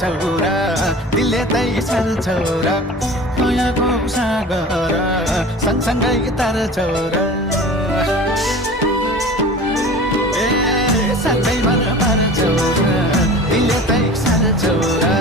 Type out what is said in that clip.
छौरा दिलले तै छर छौरा मायाको सागर सँगसँगै तार छौरा ए साँच्चै मन पार छौरा दिलले तै छर छौरा